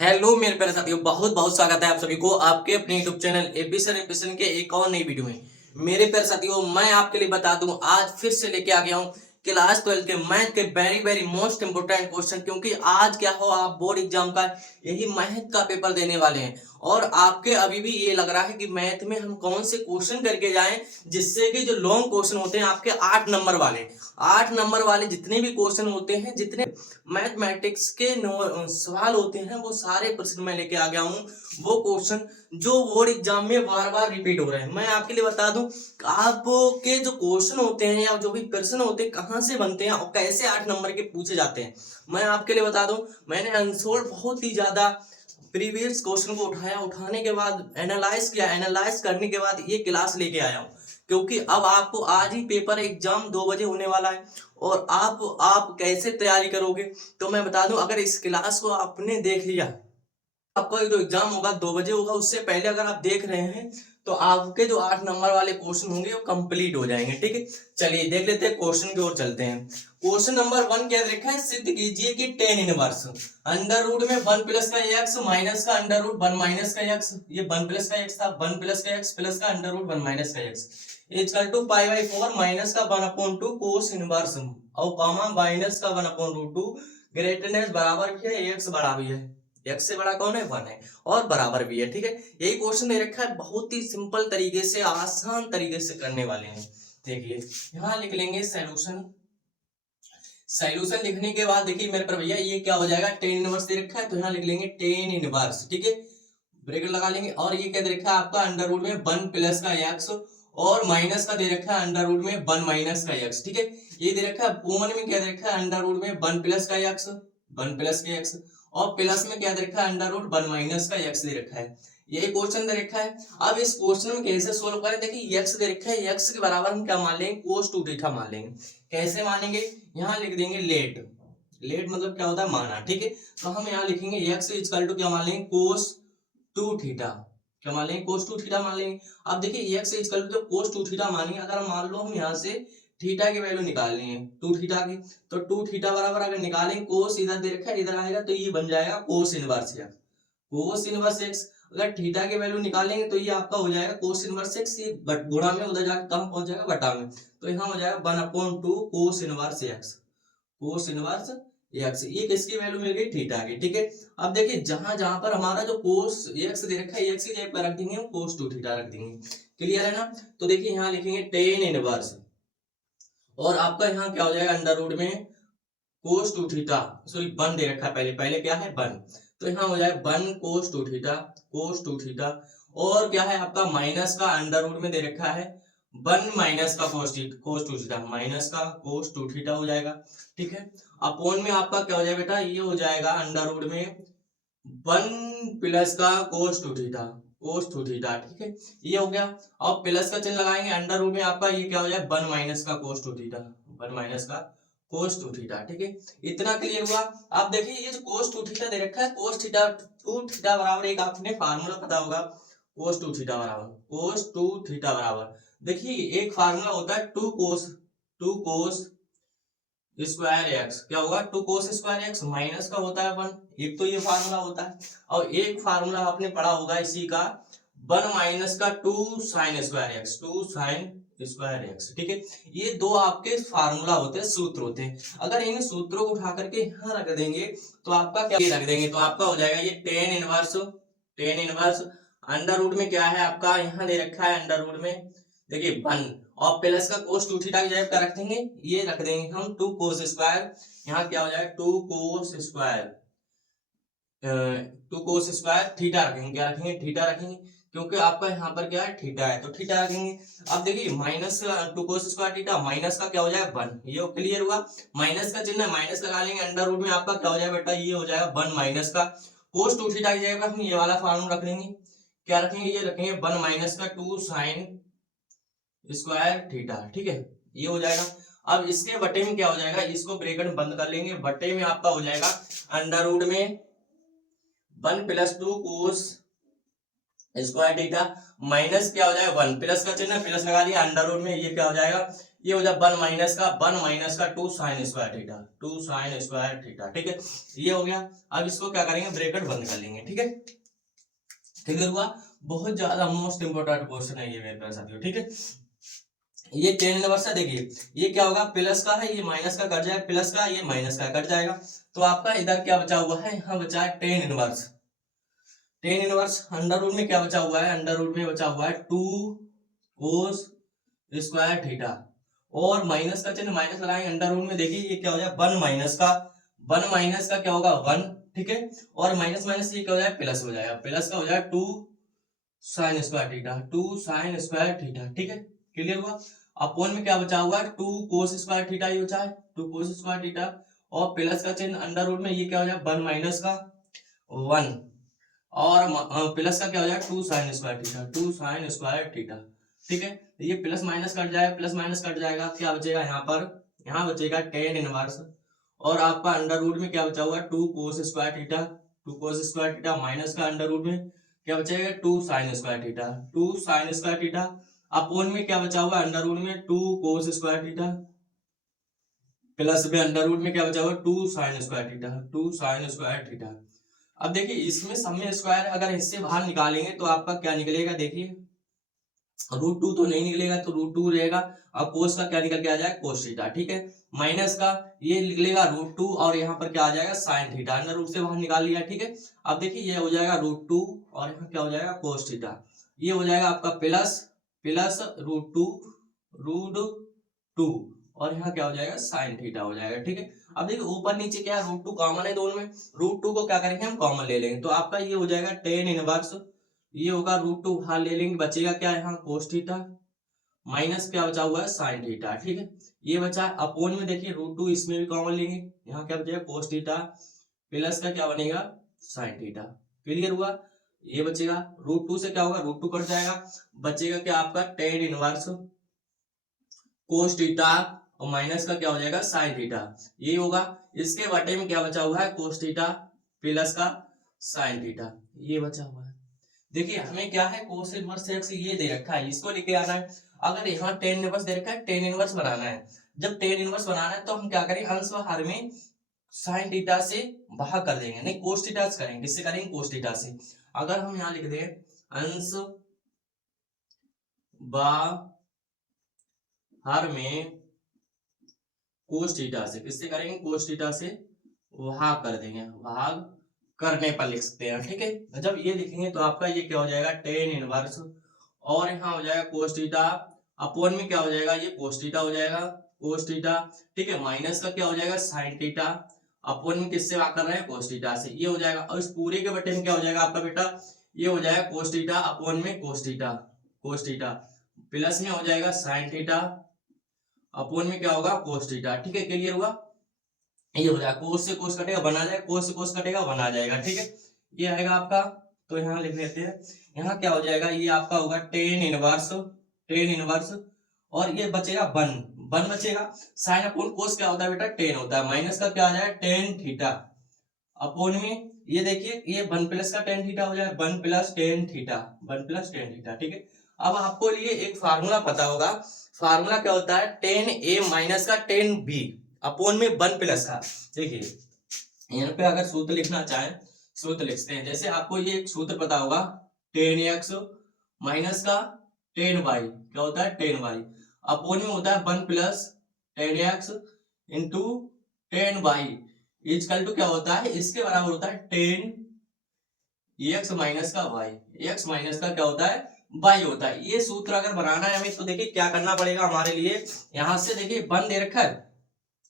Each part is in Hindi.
हेलो मेरे प्यारे साथियों, बहुत बहुत स्वागत है आप सभी को आपके अपने यूट्यूब चैनल एबीसन एम्बिशन के एक और नई वीडियो में। मेरे प्यारे साथियों, मैं आपके लिए बता दूं, आज फिर से लेके आ गया हूं क्लास 12 के मैथ के very very most important question. क्योंकि आज क्या हो, आप बोर्ड एग्जाम का यही मैथ का पेपर देने वाले हैं और आपके अभी भी ये लग रहा है कि मैथ में हम कौन से क्वेश्चन करके जाएं जिससे कि जो लॉन्ग क्वेश्चन होते हैं आपके 8 नंबर वाले जितने भी क्वेश्चन होते हैं, जितने मैथमेटिक्स के सवाल होते हैं, वो सारे प्रश्न मैं लेके आ गया हूँ। वो क्वेश्चन जो बोर्ड एग्जाम में बार बार रिपीट हो रहे हैं, मैं आपके लिए बता दूं आपके जो क्वेश्चन होते हैं या जो भी प्रश्न होते हैं कहाँ से बनते हैं और कैसे 8 नंबर के पूछे जाते हैं, मैं आपके लिए बता दूं। मैंने अनसोल्ड बहुत ही ज्यादा प्रीवियस क्वेश्चन को उठाने के बाद एनालाइज करने के बाद ये क्लास लेके आया हूँ। क्योंकि अब आपको आज ही पेपर एग्जाम 2 बजे होने वाला है और आप कैसे तैयारी करोगे, तो मैं बता दूं, अगर इस क्लास को आपने देख लिया, आपका जो एग्जाम होगा 2 बजे होगा, उससे पहले अगर आप देख रहे हैं तो आपके जो 8 नंबर वाले क्वेश्चन होंगे वो कंप्लीट हो जाएंगे। ठीक है, चलिए देख लेते हैं, क्वेश्चन की ओर चलते हैं। क्वेश्चन नंबर 1 क्या लिखा है, सिद्ध कीजिए कि टेन इनवर्स अंडर रूट में 1 प्लस का एक्स माइनस का अंडर रूट 1 माइनस का एक्स, ये 1 प्लस का एक्स था, 1 प्लस का एक्स प्लस का अंडर रूट 1 माइनस का X equal to pi by 4 minus का 1/2 कोस इनवर्स और कॉमा माइनस का 1/2 ग्रेटरनेस बराबर भी है, एक्स बड़ा भी है, एक्स से बड़ा कौन है, 1 है, और बराबर भी है। ठीक है, यही क्वेश्चन दे रखा है, बहुत ही सिंपल तरीके से आसान तरीके से करने वाले हैं। देखिए यहाँ लिख लेंगे सॉल्यूशन। सॉल्यूशन लिखने के बाद देखिए मेरे पर भैया ये क्या हो जाएगा, टेन इनवर्स दे रखा है तो यहाँ लिख लेंगे टेन इनवर्स। ठीक है, ब्रैकेट लगा लेंगे और ये क्या दे रखा है आपका अंडर रूट में 1 प्लस का एक्स और माइनस का दे रखा है अंडर रूट में 1 माइनस का एक्स। ठीक है, ये दे रखा है पोन में क्या दे रखा है अंडर रूट में 1 प्लस का एक्स, 1 प्लस का एक्स और प्लस में क्या दे रखा है अंडर रूट 1 माइनस का एक्स दे रखा है। यही क्वेश्चन दे रखा है। अब इस क्वेश्चन में कैसे सोल्व करें, देखिए एक्स दे रखा है, एक्स के बराबर हम क्या मान लेंगे, कोस 2 थीटा मान लेंगे। कैसे मानेंगे, यहाँ लिख देंगे लेट, लेट मतलब क्या होता है, माना। ठीक है, तो हम यहाँ लिखेंगे एक्स इक्वल टू क्या मान लेंगे, कोस 2 थीटा, क्या मान लेंगे, कोस 2 थीटा मान लेंगे। अब देखिए X equal to cos 2 theta मानेंगे, अगर मान लो हम यहाँ से थीटा की वैल्यू निकालनी है 2 थीटा की, तो 2 थीटा बराबर अगर निकालेंगे, कोस इधर दे रखा है इधर आएगा तो ये बन जाएगा cos inverse x, cos inverse x. अगर थीटा की वैल्यू निकालेंगे तो ये आपका हो जाएगा कोस इनवर्स एक्स, ये गुणा में उधर जाकर कम पहुंच जाएगा बटा में, तो यहाँ हो जाएगा 1/2 cos inverse x, cos inverse x. ये किसकी वैल्यू मिल गई, थीटा की। ठीक है, अब देखिए जहां जहां पर हमारा जो कोस एक्स दे रखा है, एक्स की जगह पर रख देंगे हम कोस 2 थीटा रख देंगे। क्लियर है ना, तो देखिए यहाँ लिखेंगे टेन इनवर्स और आपका यहाँ क्या हो जाएगा अंडर रूट में कोस 2 थीटा, सॉरी 1 दे रखा है, पहले पहले क्या है 1, तो यहाँ हो जाएगा 1 कोस 2 थीटा, कोस 2 थीटा और क्या है आपका माइनस का अंडर रूट में दे रखा है 1 माइनस का कोस 2 थीटा, माइनस का कोस 2 थीटा हो जाएगा। ठीक है, अपोन में आपका क्या हो जाएगा बेटा, ये हो जाएगा अंडर रूट में 1 प्लस का कोस 2 थीटा, कोस 2 थीटा। ठीक है, ये हो गया। अब प्लस का चिन्ह लगाएंगे, अंडर रूट में आपका ये क्या हो जाएगा 1 माइनस का कोस 2 थीटा, 1 माइनस का कोस 2 थीटा। ठीक है, इतना क्लियर हुआ। आप देखिए ये जो कोस 2 थीटा दे रखा है, कोस थीटा 2 थीटा बराबर एक आपने फार्मूला पता होगा, कोस 2 थीटा बराबर कोस 2 थीटा बराबर, देखिए एक फार्मूला होता है 2 कोस स्क्वायर एक्स, क्या होगा 2 कोस स्क्वायर एक्स माइनस का होता है 1, एक तो ये फार्मूला होता है और एक फार्मूला आपने पढ़ा होगा इसी का 1 माइनस का 2 sine square x, 2 sine square x. ठीक है, ये दो आपके फार्मूला होते हैं, सूत्र होते हैं। अगर इन सूत्रों को उठा करके यहाँ रख देंगे तो आपका क्या रख देंगे, तो आपका हो जाएगा ये टेन इनवर्स अंडर रूट में क्या है आपका यहाँ दे रखा है अंडर रूट में देखिए 1 और प्लस का कोस 2 थीटा की जगह क्या रख देंगे, ये रख देंगे हम 2 कोस स्क्वायर, यहाँ क्या हो जाएगा 2 cos square 2 cos square theta रखेंगे, क्या रखेंगे थीटा रखेंगे, क्योंकि आपका यहाँ पर क्या है थीटा है तो थीटा रखेंगे। अब देखिए minus 2 cos square theta minus का क्या हो जाएगा 1, ये क्लियर हुआ। माइनस का चिन्ह माइनस लगा लेंगे, अंडर रूट में आपका क्या हो जाएगा बेटा, ये हो जाएगा 1 माइनस का कोस 2 थीटा की जगह हम ये वाला फॉर्मूला रख लेंगे, क्या रखेंगे, ये रखेंगे 1 माइनस का 2 साइन स्क्वायर थीटा। ठीक है, ये हो जाएगा। अब इसके बटे में क्या हो जाएगा, इसको ब्रैकेट बंद कर लेंगे, बटे में आपका हो जाएगा अंडर रूट में 1 plus 2 cos square theta minus क्या हो जाएगा 1, प्लस का चिन्ह प्लस लगा लिया, अंडर रूट में ये क्या हो जाएगा ये हो जाए 1 - 2 sine square theta, 2 sine square theta, ठीक है। ये हो गया। अब इसको क्या करेंगे, ब्रैकेट बंद कर लेंगे, ठीक है। क्लियर हुआ। बहुत ज्यादा मोस्ट इंपोर्टेंट क्वेश्चन है ये मेरे साथियों, ठीक है। ये टेन इनवर्स है, देखिए ये क्या होगा, प्लस का है, ये माइनस का कट जाएगा, प्लस का ये माइनस का कट जाएगा। तो आपका इधर क्या बचा हुआ है, यहाँ बचा है tan inverse. Tan inverse under root में क्या बचा हुआ है, अंडर रूट में बचा हुआ है 2 कोस स्क्वायर थीटा, और माइनस का चिन्ह माइनस लगाएंगे अंडर रूट में, देखिए ये क्या हो जाए 1 - का क्या होगा 1, ठीक है। और माइनस माइनस ये क्या हो जाए प्लस हो जाएगा, प्लस का हो जाए 2 sine square theta, 2 sine square theta, ठीक है। क्लियर हुआ। अपोन में क्या बचा हुआ है 2 कोस स्क्वायर थीटा, ये बचा है 2 कोस स्क्वायर थीटा, और प्लस का चिन्ह अंडर रूट में ये क्या हो जाए 1 - 1, और प्लस का क्या हो जाएगा 2 sine square theta, 2 sine square theta, ठीक है। तो ये प्लस माइनस कट जाएगा, प्लस माइनस कट जाएगा, क्या बचेगा यहाँ पर, यहाँ बचेगा टेन इनवर्स, और आपका अंडर रूट में क्या बचा हुआ है 2 cos square theta, 2 cos square theta, minus का अंडर रूट में क्या बचेगा 2 sine square theta, 2 sine square theta, upon में क्या बचा हुआ है अंडर रूट में 2 कोस स्क्वायर थीटा, प्लस में अंडर रूट में क्या बचा हुआ 2 sine square theta, 2 sine square theta. अब देखिए इसमें सब में स्क्वायर, अगर इससे बाहर निकालेंगे तो आपका क्या निकलेगा, देखिए √2 तो नहीं निकलेगा, तो √2 रहेगा, और कोस का क्या निकल के आ जाएगा कोस थीटा, ठीक है। माइनस का ये निकलेगा √2, और यहाँ पर क्या आ जाएगा साइन थीटा, अंडर रूट से बाहर निकाल लिया, ठीक है। अब देखिए ये हो जाएगा √2, और यहाँ क्या हो जाएगा कोस थीटा, ये हो जाएगा आपका प्लस प्लस √2, और यहाँ क्या हो जाएगा साइन थीटा हो जाएगा, ठीक है। अब देखिए ऊपर नीचे क्या है √2 कॉमन है दोनों में, √2 को क्या करेंगे हम कॉमन ले लेंगे, तो आपका ये हो जाएगा टेन इनवर्स, ये होगा √2 बाहर ले लेंगे, बचेगा क्या यहाँ कोस थीटा, माइनस क्या बचा हुआ है साइन थीटा, ठीक है। ये बचा है अपोन में, देखिए √2 इसमें भी कॉमन लेंगे, यहाँ क्या बचेगा कोस थीटा, प्लस का क्या बनेगा साइन थीटा। क्लियर हुआ। ये बचेगा √2 से क्या होगा √2 कट जाएगा, बचेगा क्या आपका टेन इनवर्स कोस थीटा, और माइनस का क्या हो जाएगा साइन थीटा, ये होगा। इसके बटे में क्या बचा हुआ है कोस थीटा, प्लस का साइन थीटा, ये बचा हुआ है। देखिए हमें क्या है कोस इनवर्स एक्स ये दे रखा है, इसको लेके आना है। अगर यहाँ टेन इनवर्स दे रखा है, टेन इनवर्स बनाना है, जब टेन इनवर्स बनाना है तो हम क्या करें अंश व हर में साइन थीटा से भाग कर देंगे, नहीं कोस थीटा से करेंगे, किससे करेंगे कोस थीटा से। अगर हम यहाँ लिख दें अंश व हर में कोस थीटा से, किससे करेंगे कोस थीटा से भाग कर देंगे, भाग करने पर लिख सकते हैं, ठीक है। जब ये लिखेंगे तो आपका ये क्या हो जाएगा टेन इनवर्स, और यहाँ हो जाएगा कोस थीटा, अपोन में क्या हो जाएगा ये कोस थीटा हो जाएगा, कोस थीटा, ठीक है। माइनस का क्या हो जाएगा साइन थीटा, अपोन में किससे भाग कर रहे हैं कोस थीटा से, ये हो जाएगा। और इस पूरे के बटे में क्या हो जाएगा आपका बेटा, ये हो जाएगा कोस थीटा, अपोन में cos theta, cos theta, plus में हो जाएगा साइन थीटा, अपोन में क्या होगा कोस थीटा, ठीक है। क्लियर हुआ। ये हो जाएगा कोस से कोस कटेगा बना जाएगा, कोस से कोस कटेगा बना जाएगा, ठीक है। ये आएगा आपका, तो यहाँ लिख लेते हैं, यहाँ क्या हो जाएगा ये आपका होगा टेन इनवर्स, और ये बचेगा वन बचेगा, साइन अपोन कोस क्या होता है बेटा टेन होता है, माइनस का क्या आ जाएगा टेन थीटा, अपोन में ये देखिए ये 1 प्लस का टेन थीटा हो जाएगा, 1 प्लस टेन थीटा, ठीक है। अब आपको लिए एक फार्मूला पता होगा, फार्मूला क्या होता है टेन ए माइनस का टेन बी अपोन में 1 प्लस का। देखिए यहाँ पे अगर सूत्र लिखना चाहें सूत्र लिखते हैं, जैसे आपको ये एक सूत्र पता होगा टेन एक्स माइनस का टेन वाई, क्या होता है टेन वाई, अपोन में होता है 1 plus tan X into tan Y equal to क्या होता है इसके बराबर होता है टेन एक्स माइनस का वाई, एक्स माइनस का क्या होता है वाई होता है। ये सूत्र अगर बनाना है हमें तो देखिए क्या करना पड़ेगा हमारे लिए, यहाँ से देखिए 1 दे रखा है,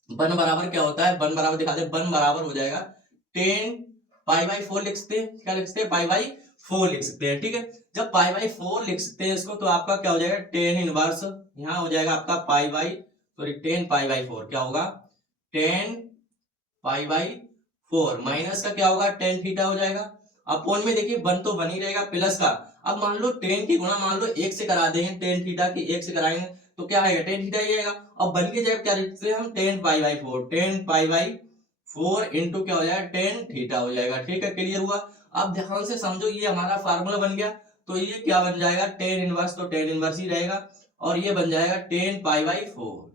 1 बराबर क्या होता है 1 बराबर दिखा दे, 1 बराबर हो जाएगा टेन पाई बाई 4 लिख सकते हैं, क्या लिख सकते हैं पाई बाई 4 लिख सकते हैं, ठीक है। जब पाई बाई 4 लिख सकते हैं इसको तो आपका क्या हो जाएगा टेन इनवर्स, यहाँ हो जाएगा आपका pi by sorry 10 pi by 4 क्या होगा 10 पाई बाई 4 माइनस का क्या होगा 10 थीटा हो जाएगा, अपोन में देखिए 1 तो 1 ही रहेगा प्लस का, अब मान लो 10 की गुणा मान लो 1 से करा देंगे, 10 थीटा की 1 से कराएंगे तो क्या आएगा 10 थीटा ही आएगा, और 1 की जगह क्या लिखते हैं हम 10 पाई बाई 4, 10 पाई बाई 4 इंटू क्या हो जाएगा 10 थीटा हो जाएगा, ठीक है। क्लियर हुआ। अब ध्यान से समझो ये हमारा फार्मूला बन गया, तो ये क्या बन जाएगा टेन इनवर्स, तो टेन इनवर्स ही रहेगा, और ये बन जाएगा 10 पाई बाई 4।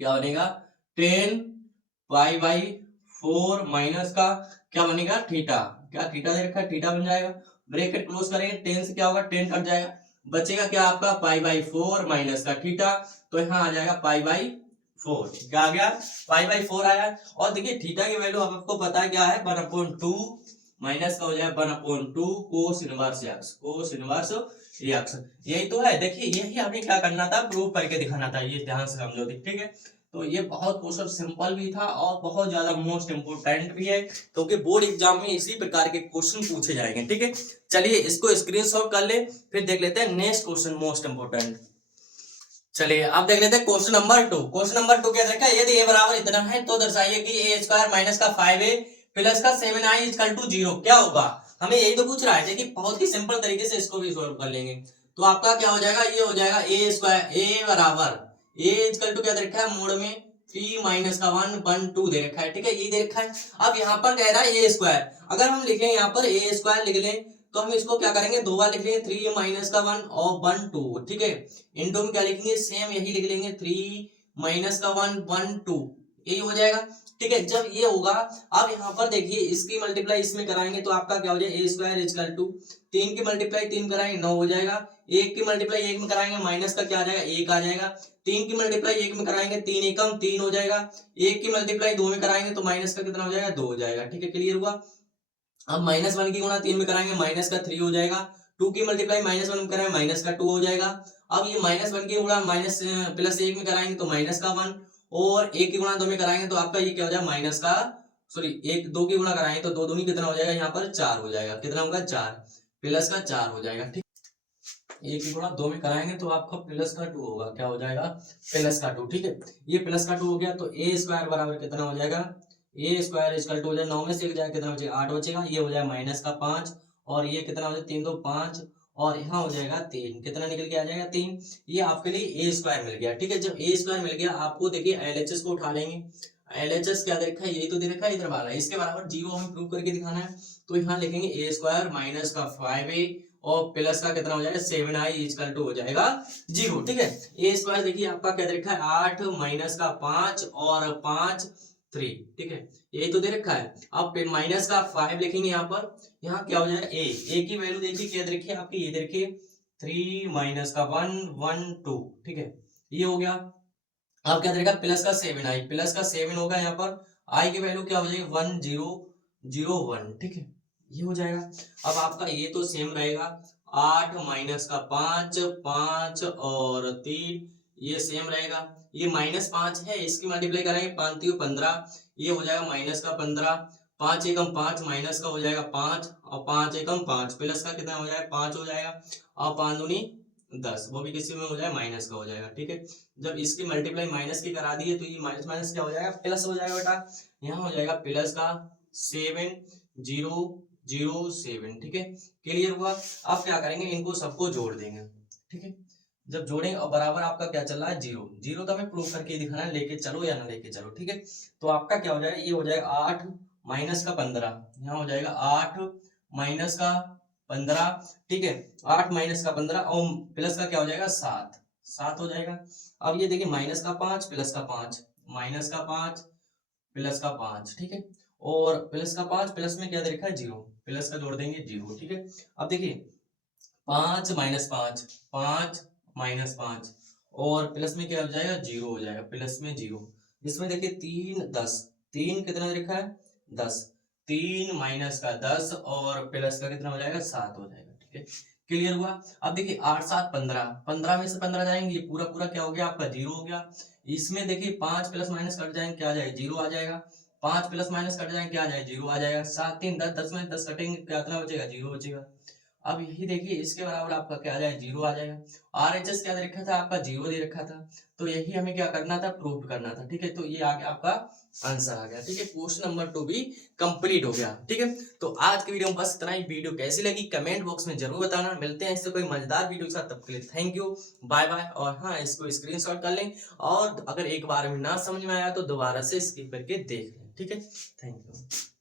क्या बनेगा 10 पाई बाई 4 माइनस का क्या बनेगा थीटा, क्या थीटा दे रखा है, थीटा बन जाएगा। ब्रैकेट क्लोज करेंगे 10 से क्या होगा 10 कट जाएगा, बचेगा क्या आपका पाई बाई 4 माइनस का थीटा, तो यहाँ आ जाएगा पाई बाई 4। क्या आ गया पाई बाई 4 आया। और देखिए थीटा की वैल्यू आपको पता है क्या है 1/2 माइनस का हो जाए 1/2 cos inverse x, cos inverse x. यही तो है, देखिए यही आपने क्या करना था प्रूव करके दिखाना था, ये ध्यान से समझो ठीक है। तो ये बहुत क्वेश्चन सिंपल भी था और बहुत ज्यादा मोस्ट इंपोर्टेंट भी है, क्योंकि बोर्ड एग्जाम में इसी प्रकार के क्वेश्चन पूछे जाएंगे। ठीक है, चलिए इसको स्क्रीनशॉट कर ले, फिर देख लेते हैं नेक्स्ट क्वेश्चन मोस्ट इंपोर्टेंट। चलिए अब देख लेते हैं क्वेश्चन नंबर 2। क्वेश्चन नंबर 2 क्या देखा, यदि a बराबर इतना है तो दर्शाइए कि a स्क्वायर माइनस का 5a प्लस का 7i इक्वल टू 0 क्या होगा। हमें यही तो पूछ रहा है, देखिए बहुत ही सिंपल तरीके से इसको भी सॉल्व कर लेंगे। तो आपका क्या हो जाएगा, ये हो जाएगा a स्क्वायर, a बराबर a इक्वल टू क्या दे रखा है मोड में 3 माइनस का 1 1 2 दे रखा है। ठीक है, ये दे रखा है। अब यहाँ पर कह रहा है a स्क्वायर, अगर हम लिखें यहाँ पर a स्क्वायर लिख लें तो हम इसको क्या करेंगे, दो बार लिख लेंगे 3 माइनस का 1 और 1 2। ठीक है, इनटू में क्या लिखेंगे सेम यही लिख लेंगे 3 माइनस का 1 1 2, यही हो जाएगा। ठीक है, जब ये होगा अब यहाँ पर देखिए इसकी मल्टीप्लाई इसमें कराएंगे तो आपका क्या हो जाएगा ए स्क्वायर इक्वल टू 3 की मल्टीप्लाई 3 कराएंगे 9 हो जाएगा, 1 की मल्टीप्लाई 1 में कराएंगे माइनस का क्या आ जाएगा 1 आ जाएगा, 3 की मल्टीप्लाई 1 में कराएंगे 3 एकम 3 हो जाएगा, 1 की मल्टीप्लाई 2 में कराएंगे तो माइनस का कितना हो जाएगा 2 हो जाएगा। ठीक है, क्लियर हुआ। अब -1 की गुणा 3 में कराएंगे माइनस का 3 हो जाएगा, 2 की मल्टीप्लाई -1 में कराएंगे माइनस का 2 हो जाएगा। अब ये -1 की गुणा माइनस प्लस 1 में कराएंगे तो माइनस का 1, और 1 की गुणा 2 में कराएंगे तो आपका ये क्या हो जाएगा माइनस का सॉरी 1 2 की गुणा कराएंगे तो 2 दूनी कितना हो जाएगा यहाँ पर 4 हो जाएगा, कितना होगा 4 प्लस का 4 हो जाएगा। ठीक, 1 की गुणा 2 में कराएंगे तो आपका प्लस का 2 होगा, क्या हो जाएगा प्लस का 2। ठीक है, ये प्लस का 2 हो गया तो ए स्क्वायर बराबर कितना हो जाएगा, ए स्क्वायर इक्वल टू हो जाए 9 में से 1 जाएगा कितना बचेगा 8 बचेगा, ये हो जाएगा माइनस का 5 और ये कितना हो जाएगा 3 2 5 और यहाँ हो जाएगा 3, कितना निकल के आ जाएगा 3। ये आपके लिए ए स्क्वायर मिल गया। ठीक है, जब ए स्क्वायर मिल गया आपको देखिए एलएचएस को उठा लेंगे, एलएचएस क्या दे रखा है, यही तो दे रखा है इधर वाला, इसके बराबर 0 हमें प्रूव करके दिखाना है। तो यहाँ लिखेंगे ए स्क्वायर माइनस का 5a और प्लस का कितना हो जाएगा 7i इक्वल टू हो जाएगा 0। ठीक है, ए स्क्वायर देखिए आपका क्या दे रखा है 8 माइनस का 5 और 5 3। ठीक है, यही तो दे रखा है। अब माइनस का 5 लिखेंगे यहाँ पर, यहाँ क्या हो जाएगा ए की वैल्यू देखिए क्या दे रखी है आपकी, ये देखिए 3 माइनस का 1 1 2। ठीक है, ये हो गया। अब क्या देगा प्लस का 7i, प्लस का 7 होगा यहाँ पर, आई की वैल्यू क्या हो जाएगी 1 0 0 1। ठीक है, ये हो जाएगा। अब आपका ये तो सेम रहेगा 8 माइनस का 5 5 और 3, ये सेम रहेगा। ये -5 है, इसकी मल्टीप्लाई करेंगे 5 3 15, ये हो जाएगा माइनस का 15, 5 एकम 5 माइनस का हो जाएगा 5 और 5 एकम 5 प्लस का कितना हो जाएगा 5 हो जाएगा और 5 दूनी 10, वो भी किसी में हो जाए माइनस का हो जाएगा। ठीक है, जब इसकी मल्टीप्लाई माइनस की करा दी है तो ये माइनस माइनस क्या हो जाएगा प्लस हो जाएगा बेटा, यहाँ हो जाएगा प्लस का 7 0 0 7। ठीक है, क्लियर हुआ। अब क्या करेंगे इनको सबको जोड़ देंगे। ठीक है, जब जोड़ेंगे और बराबर आपका क्या चल रहा है 0 0, तो हमें प्रूव करके दिखाना है लेके चलो या ना लेके चलो। ठीक है, तो आपका क्या हो जाएगा, ये हो जाएगा 8 माइनस का 15, यहाँ हो जाएगा 8 माइनस का 15। ठीक है, 8 माइनस का 15 और प्लस का क्या हो जाएगा 7 7 हो जाएगा। अब ये देखिए माइनस का 5 प्लस का 5 माइनस का 5 प्लस का 5। ठीक है, और प्लस का 5 प्लस में क्या दे रखा है 0, प्लस का जोड़ देंगे 0। ठीक है, अब देखिए 5 माइनस 5 5 माइनस 5 और प्लस में क्या हो जाएगा 0 हो जाएगा, प्लस में 0। इसमें देखिए 3 10, 3 कितना दे रखा है 10, 3 माइनस का 10 और प्लस का कितना हो जाएगा 7 हो जाएगा। ठीक है, क्लियर हुआ। अब देखिए 8 7 15, 15 में से 15 जाएंगे पूरा पूरा क्या हो गया आपका 0 हो गया। इसमें देखिए 5 प्लस माइनस कट जाएंगे क्या आ जाएगा 0 आ जाएगा, 5 प्लस माइनस कट जाएंगे क्या आ जाएगा 0 आ जाएगा, 7 3 10, 10 में 10 कटेंगे कितना बचेगा 0 बचेगा। अब यही देखिए इसके बराबर आपका क्या आ जाएगा 0 आ जाएगा। आरएचएस क्या दे रखा था आपका 0 दे रखा था, तो यही हमें क्या करना था प्रूव करना था। ठीक है, तो ये आ गया आपका आंसर आ गया। ठीक है, क्वेश्चन नंबर 2 भी कंप्लीट हो गया। ठीक है, तो आज की वीडियो में बस इतना ही। वीडियो कैसी लगी कमेंट बॉक्स में जरूर बताना। मिलते हैं इससे कोई मजेदार वीडियो के साथ, तब के लिए थैंक यू बाय बाय। और हाँ, इसको स्क्रीनशॉट कर लें और अगर एक बार में ना समझ में आया तो दोबारा से स्किप करके देख लें। ठीक है, थैंक यू।